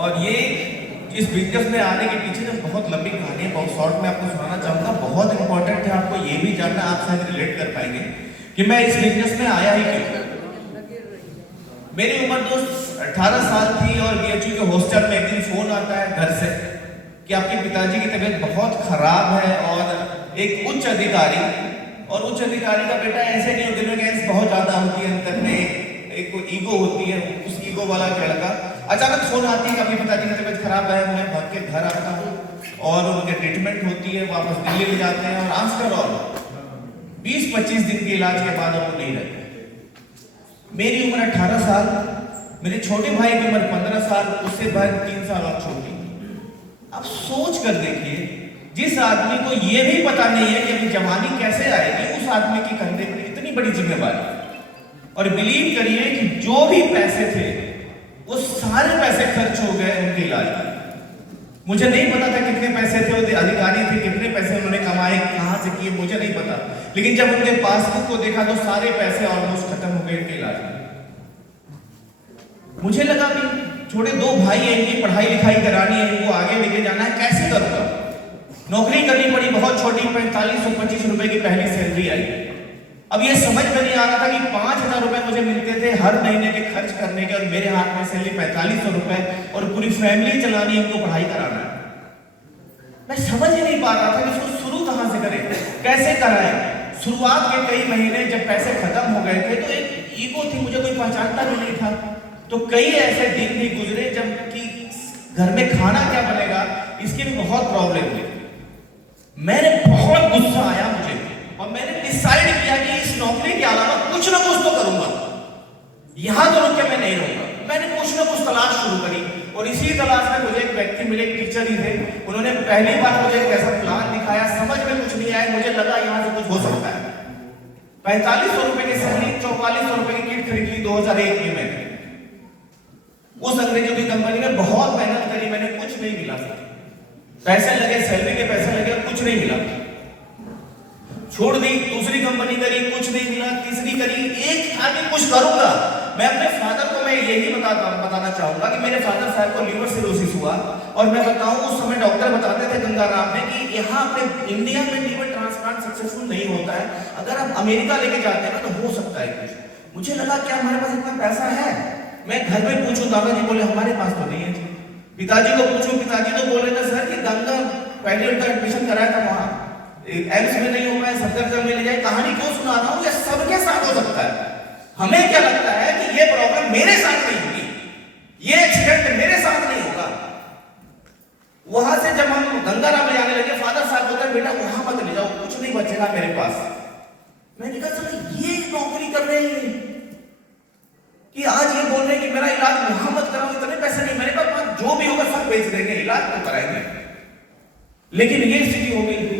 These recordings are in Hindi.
और ये इस बिजनेस में आने के पीछे ना बहुत लंबी कहानी है, बहुत शॉर्ट में आपको सुनाना चाहूंगा। बहुत इंपॉर्टेंट है आपको ये भी जानना, आप शायद रिलेट कर पाएंगे कि मैं इस बिजनेस में आया ही क्यों। मेरी उम्र दोस्त 18 साल थी और बीएचयू के हॉस्टल में एक दिन फोन आता है घर से कि आपके पिताजी की तबीयत बहुत खराब है और एक उच्च अधिकारी, और उच्च अधिकारी का बेटा ऐसे नहीं होते, गैस बहुत ज्यादा होती है अंदर में, एक ईगो होती है, उस ईगो वाला लड़का अचानक फोन आती है कि अपने पिताजी की तबीयत खराब है। मैं भाग के घर आता हूँ और उनके ट्रीटमेंट होती है, वापस दिल्ली ले जाते हैं और आफ्टर ऑल 20-25 दिन के इलाज के बाद वो नहीं रहते। मेरी उम्र 18 साल, मेरे छोटे भाई की उम्र 15 साल, उससे भाई 3 साल और छोटी। अब सोच कर देखिए, जिस आदमी को ये भी पता नहीं है कि अभी जवानी कैसे आएगी, उस आदमी की कंधे पर इतनी बड़ी जिम्मेवारी। और बिलीव करिए कि जो भी पैसे थे वो सारे पैसे खर्च हो गए उनके इलाज में। मुझे नहीं पता था कितने पैसे थे, वो अधिकारी थे, कितने पैसे उन्होंने कमाए, कहां से किए, मुझे नहीं पता। लेकिन जब उनके पासबुक को देखा तो सारे पैसे ऑलमोस्ट खत्म हो गए उनके इलाज में। मुझे लगा कि छोटे 2 भाई हैं, इनकी पढ़ाई लिखाई करानी है, इनको आगे लेके जाना है, कैसे करूंगा। नौकरी करनी पड़ी, बहुत छोटी 45-25 रुपए की पहली सैलरी आई। अब ये समझ में नहीं आ रहा था कि 5,000 रुपए मुझे मिलते थे हर महीने के खर्च करने के, और मेरे हाथ में सैलरी 4500 रुपए, और पूरी फैमिली चलानी है, उनको पढ़ाई कराना है। मैं समझ ही नहीं पा रहा था कि इसको शुरू कहां से करें, कैसे कराएं। शुरुआत के कई महीने जब पैसे खत्म हो गए थे तो एक ईगो थी, मुझे कोई पहचानता भी नहीं था। तो कई ऐसे दिन भी गुजरे जब कि घर में खाना क्या बनेगा इसकी भी बहुत प्रॉब्लम हुई। मैंने बहुत गुस्सा आया मुझे, और मैंने डिसाइड किया कि इस नौकरी के अलावा कुछ ना कुछ तो करूंगा, यहां तो रुक के मैं नहीं रहूंगा। मैंने कुछ ना कुछ तलाश शुरू करी, और इसी तलाश में मुझे एक व्यक्ति मिले, एक टीचर ही थे। उन्होंने पहली बार मुझे एक ऐसा प्लान दिखाया, समझ में कुछ नहीं आया, मुझे लगा यहां से कुछ हो सकता है। 4500 रुपए की सैलरी, 4400 रुपए की किट खरीद ली 2001 में मैंने। उस अंग्रेजों की कंपनी में बहुत मेहनत करी, मैंने कुछ नहीं मिला सर। पैसे लगे, सैलरी के पैसे लगे, कुछ नहीं मिला। छोड़ दी, दूसरी कंपनी करी, कुछ नहीं मिला, तीसरी करी, एक आगे कुछ करूंगा। मैं अपने फादर को मैं यही बताना चाहूंगा कि मेरे फादर साहब को लिवर सिरोसिस हुआ, और मैं बताऊं उस समय डॉक्टर बताते थे गंगाराम में कि यहाँ अपने इंडिया में लीवर ट्रांसप्लांट सक्सेसफुल नहीं होता है, अगर आप अमेरिका लेके जाते हैं ना तो हो सकता है कुछ। मुझे लगा क्या हमारे पास इतना पैसा है। मैं घर में पूछूं, दादाजी बोले हमारे पास तो नहीं है। पिताजी को पूछूं, पिताजी तो बोले थे सर कि गंगा पहले उनका एडमिशन कराया था वहां, एम्स में नहीं हो पाया, सफदरजंग में ले जाए। कहानी क्यों सुना रहा हूं, ये सबके साथ हो सकता है। हमें क्या लगता है कि ये प्रॉब्लम मेरे साथ नहीं होगी, ये एक्सीडेंट मेरे साथ नहीं होगा। वहां से जब हम गंगाराम ले जाने लगे, फादर साहब बोलते हैं बेटा वहां मत ले जाओ, कुछ नहीं बचेगा मेरे पास। मैंने कहा चलो ये नौकरी कर रहे हैं कि आज ये बोल रहे हैं कि मेरा इलाज वहां मत कराओ, इतने पैसे नहीं मेरे पास, जो भी होगा सब बेच देंगे, इलाज तो कराएंगे। लेकिन ये स्थिति हो गई।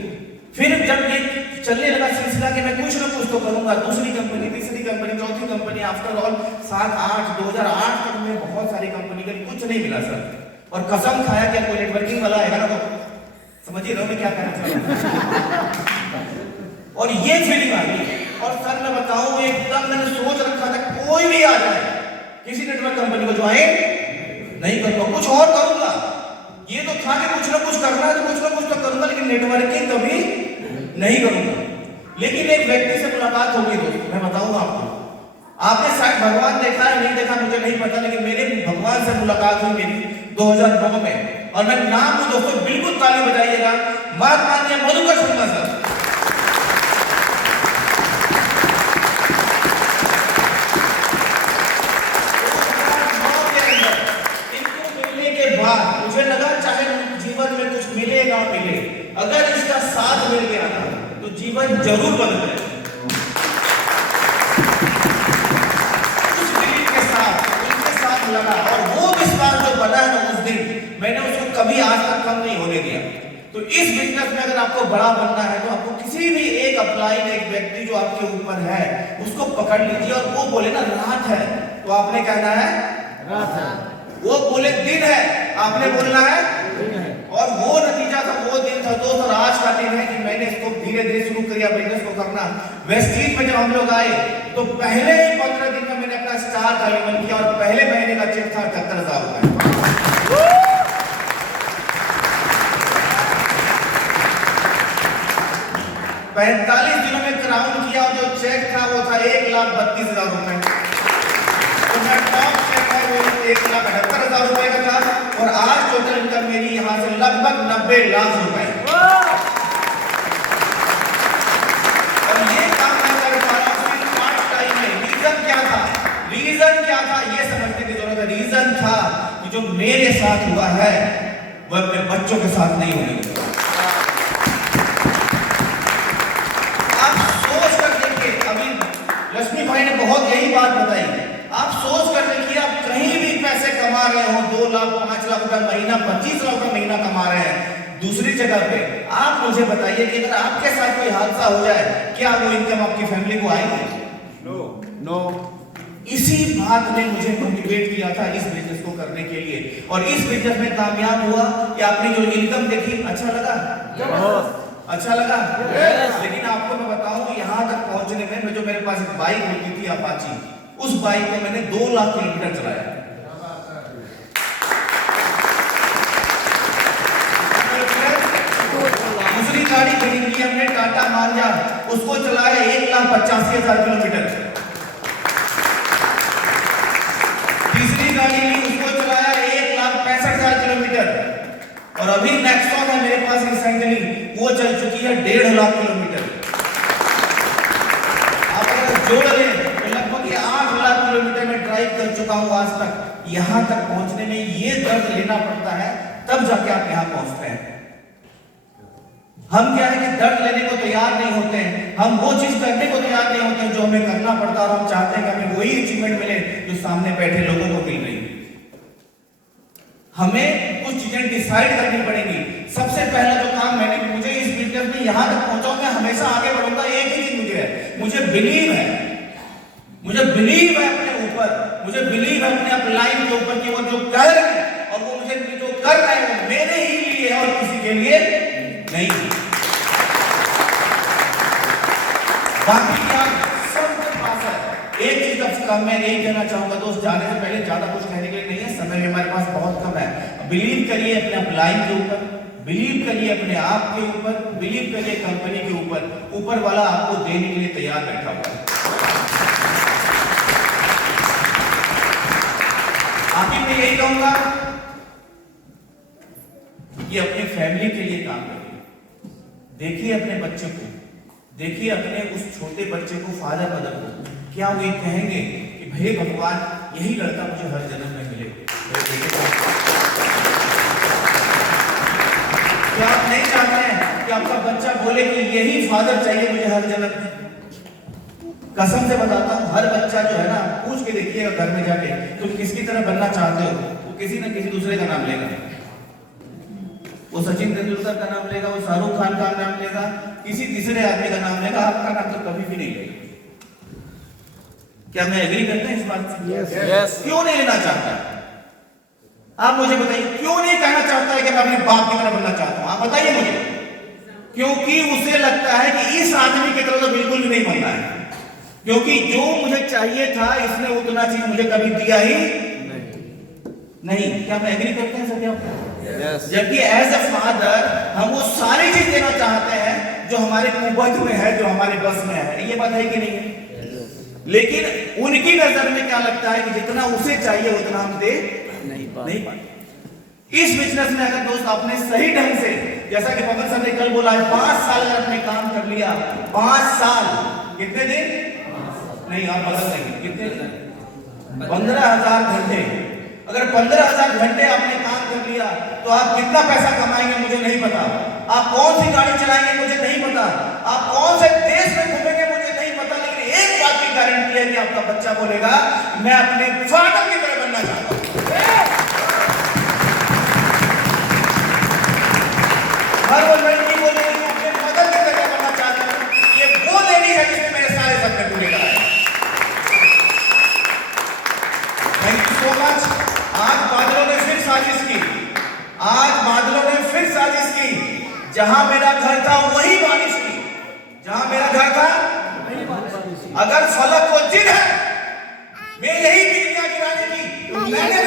फिर जब ये चलने लगा सिलसिला कि मैं कुछ ना कुछ तो करूंगा, दूसरी कंपनी, तीसरी कंपनी, चौथी कंपनी, आफ्टर ऑल 2008 तक में बहुत सारी कंपनी करी, कुछ नहीं मिला सर। और कसम खाया कि कोई नेटवर्किंग वाला आएगा ना तो समझिए रहो मैं क्या कहना चाह रहा हूं। और ये फीलिंग आ गई, और सर मैं बताऊं एकदम मैंने सोच रखा था कोई भी आ जाए, किसी नेटवर्क कंपनी को ज्वाइन नहीं करूंगा, कुछ और करूंगा। ये तो था कि कुछ ना कुछ करना है तो कुछ ना कुछ तो करूंगा, लेकिन नेटवर्किंग कभी नहीं करूंगा। लेकिन एक व्यक्ति से मुलाकात हो गई दोस्त, मैं बताऊंगा आपको। आपने शायद भगवान देखा है नहीं देखा मुझे नहीं पता, लेकिन मेरे भगवान से मुलाकात हुई मेरी 2009 में। और मैं नाम को दोस्तों बिल्कुल ताली बजाइएगा, माननीय मधुकर शर्मा सर। मुझे लगा चाहे जीवन में कुछ मिलेगा मिले, अगर इसका साथ मिल गया ना तो जीवन जरूर बदल जाए। उस दिल के साथ उनके साथ लगा, और वो विश्वास जो बना है ना उस दिन, मैंने उसको कभी आज तक कम नहीं होने दिया। तो इस बिजनेस में अगर आपको बड़ा बनना है तो आपको किसी भी एक अपलाइन, एक व्यक्ति जो आपके ऊपर है उसको पकड़ लीजिए, और वो बोले ना रात है तो आपने कहना है रात है, वो बोले दिन है आपने बोलना है दिन है। और वो नतीजा था, वो दिन था दोस्त, और आज का दिन है कि मैंने इसको धीरे धीरे शुरू किया बिजनेस को करना। वेस्टीज में जब हम लोग आए तो पहले ही 15 दिन में मैंने अपना स्टार का लेवल किया, और पहले महीने का चेक था 78,000 रुपए। 45 दिनों में क्राउन किया, जो चेक था वो था 1,32,000 रुपए। तो मैं टॉप चेक है वो 1,78,000 रुपए का था, और आज टोटल इनकम मेरी यहाँ से लगभग 90 लाख रुपए। और ये काम मैं कर पा रहा हूँ पार्ट टाइम में। रीजन क्या था? रीजन क्या था ये समझने की जरूरत है। रीजन था कि जो मेरे साथ हुआ है वो अपने बच्चों के साथ नहीं होने देगा। लक्ष्मी भाई ने बहुत यही बात बताई। आप सोच कर देखिए, आप कहीं भी पैसे कमा रहे हो, 2 लाख 5 लाख रुपए महीना, 25 लाख रुपए महीना कमा रहे हैं दूसरी जगह पे, आप मुझे बताइए कि अगर आपके साथ कोई हादसा हो जाए, क्या वो इनकम आपकी फैमिली को आएगी? नो। इसी बात ने मुझे मोटिवेट किया था इस बिजनेस को करने के लिए, और इस बिजनेस में कामयाब हुआ कि आपने जो इनकम देखी, अच्छा लगा? अच्छा लगा? लेकिन आपको मैं बताऊं, यहां तक पहुंचने में जो मेरे पास एक बाइक होती थी अपाची, उस बाइक को मैंने 2 लाख किलोमीटर चलाया। दूसरी गाड़ी खरीदी हमने टाटा मांझा, उसको चलाया 1,85,000 किलोमीटर। तीसरी गाड़ी ली, उसको चलाया 1,65,000 किलोमीटर। और अभी नेक्सॉन है मेरे पास रिसेंटली, वो चल चुकी है 1.5 लाख किलोमीटर। आप अगर जोड़ लें तो लगभग 8 लाख किलोमीटर में ड्राइव कर चुका हूं आज तक। यहां तक पहुंचने में ये दर्द लेना पड़ता है, तब जाके आप यहां पहुंचते हैं। हम क्या है कि दर्द लेने को तैयार नहीं होते हैं, हम वो चीज करने को तैयार नहीं होते हैं जो हमें करना पड़ता है, और हम चाहते हैं कि हमें वही अचीवमेंट मिले जो सामने बैठे लोगों को मिल रही है। हमें कुछ चीजें डिसाइड करनी पड़ेगी। सबसे पहला जो काम मुझे इस बिजनेस में यहां तक पहुंचाऊं, मैं हमेशा आगे बढ़ूंगा, एक ही चीज मुझे है, मुझे बिलीव है अपने ऊपर, मुझे बिलीव है अपने अपलाइन के ऊपर कि वो जो कर रहे हैं और वो मुझे जो कर रहे हैं वो मेरे ही लिए है और किसी के लिए नहीं। बाकी क्या सबके पास है। एक चीज अब मैं यही कहना चाहूंगा दोस्त, जाने से पहले ज्यादा कुछ कहने के लिए नहीं है, समय हमारे पास बहुत कम है। बिलीव करिए अपने अपलाइन के ऊपर, बिलीव करिए अपने आप के ऊपर, बिलीव करिए कंपनी के ऊपर। ऊपर वाला आपको देने के लिए तैयार बैठा हुआ है। आखिर में यही कहूंगा कि अपनी फैमिली के लिए काम करिए। देखिए अपने बच्चे को, देखिए अपने उस छोटे बच्चे को, फादर मदर को, क्या वो ये कहेंगे कि भाई भगवान यही लड़का मुझे हर जन्म में मिले? क्या आप नहीं चाहते हैं कि आपका बच्चा बोले कि यही फादर चाहिए मुझे हर जन्म में? कसम से बताता हूं, हर बच्चा जो है ना, पूछ के देखिएगा घर में जाके, तुम किसकी तरह बनना चाहते हो, वो किसी न किसी दूसरे का नाम लेगा। वो सचिन तेंदुलकर का नाम लेगा, वो शाहरुख खान का नाम लेगा, किसी तीसरे आदमी का नाम लेगा, आपका नाम तो कभी भी नहीं लेगा। क्या मैं एग्री करते हैं इस बात से? Yes. क्यों नहीं लेना चाहता? आप मुझे बताइए, क्यों नहीं कहना चाहता है कि मैं अपने बाप की तरह बनना चाहता हूं? आप बताइए मुझे। क्योंकि उसे लगता है कि इस आदमी की तरह तो बिल्कुल भी नहीं बनना है, क्योंकि जो मुझे चाहिए था इसने उतना चीज मुझे कभी दिया ही नहीं। क्या मैं एग्री करते हैं सभी आप? Yes. जबकि एज ए फादर हम वो सारी चीज देना चाहते हैं जो हमारे कुवत में है, जो हमारे बस में है। ये बात है कि नहीं है? लेकिन उनकी नजर में क्या लगता है कि जितना उसे चाहिए उतना हम दे नहीं पाते। इस बिजनेस में अगर दोस्त आपने सही ढंग से, जैसा कि पवन सर ने कल बोला है, 5 साल अगर आपने काम कर लिया, 5 साल, कितने दिन? नहीं आप बदल देंगे, कितने दिन? 15,000 घंटे। अगर 15,000 घंटे आपने काम कर लिया तो आप कितना पैसा कमाएंगे मुझे नहीं पता, आप कौन सी गाड़ी चलाएंगे मुझे नहीं पता, आप कौन से देश में घूमेंगे मुझे नहीं पता, लेकिन एक बात की गारंटी है कि आपका बच्चा बोलेगा मैं अपने फादर की तरह बनना चाहता हूं। हर वो लड़की बोलेगी मैं अपने मदर की तरह बनना चाहता हूं। ये वो लेडी है जिसने मेरे सारे सपने पूरे कराए। Thank you so much. आज बादलों ने फिर साजिश की, आज बादलों ने फिर साजिश की। जहां मेरा घर था वही बारिश हुई, जहां मेरा घर था वही बारिश। अगर फलक को जिद है मैं यही बिजलियां गिराने की, तो मैंने